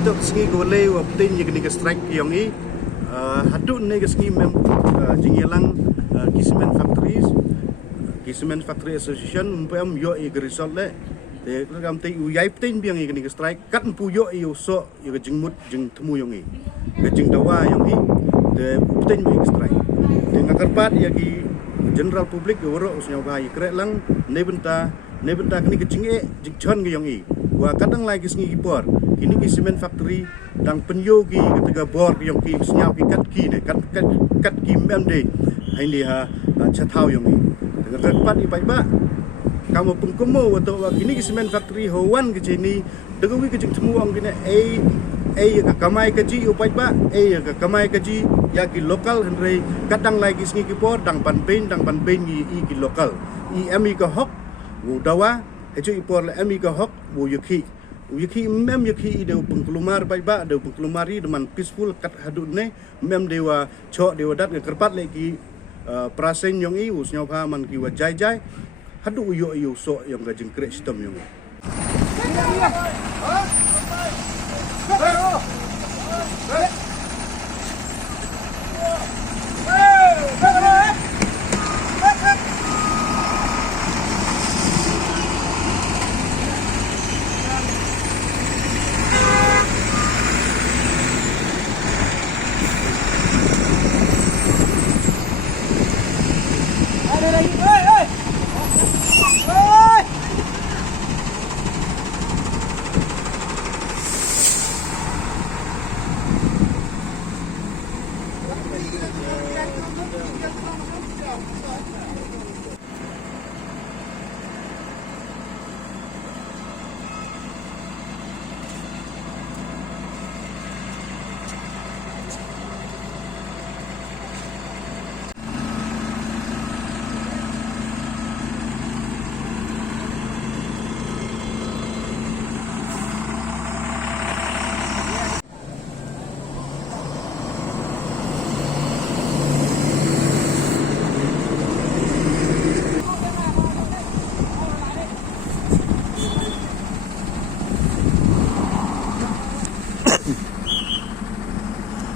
itu sngi goleh wa pteiñ ni kini strike yang i hadooh ni sngi mem jingelang cement factory association umpam yo i result le te kam te uyai pteiñ biang i kini strike kat pu yo i so i jingmut jing temu yang i jing dawa yang i te pteiñ bi strike te ngakarpat ya gi general public woro usnya ba i krek lang nebenta kini kecing jingchon ge yang i wa kadang lagi sngi por ini ki cement factory dang penyo ki ketiga bor yang ki senyap ki kat ki memde ini ha chatau yang ni dengan kepat ibai kamu pengkomo atau ini ki cement factory howan ke sini degawi ke jing temu ang kini ka kamai kaji upai ba ka kamai kaji ya ki lokal henry kadang lagi sngi ki por dang pan ben i ki lokal i ami ka hok bu dawa heju i por ami ka hok bu yakhih mem yakhih de pengkelumar baik de pengkelumari deman peaceful kat hadooh ne mem dewa chok dewa dat ke kerpat lagi prasen yang i usnya pha man ki wa jai hadooh yo so yang ga jing krek sistem yang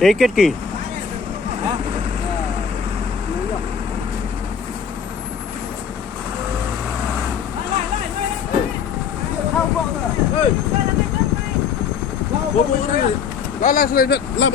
tiket ki Lah, selain nak, lah,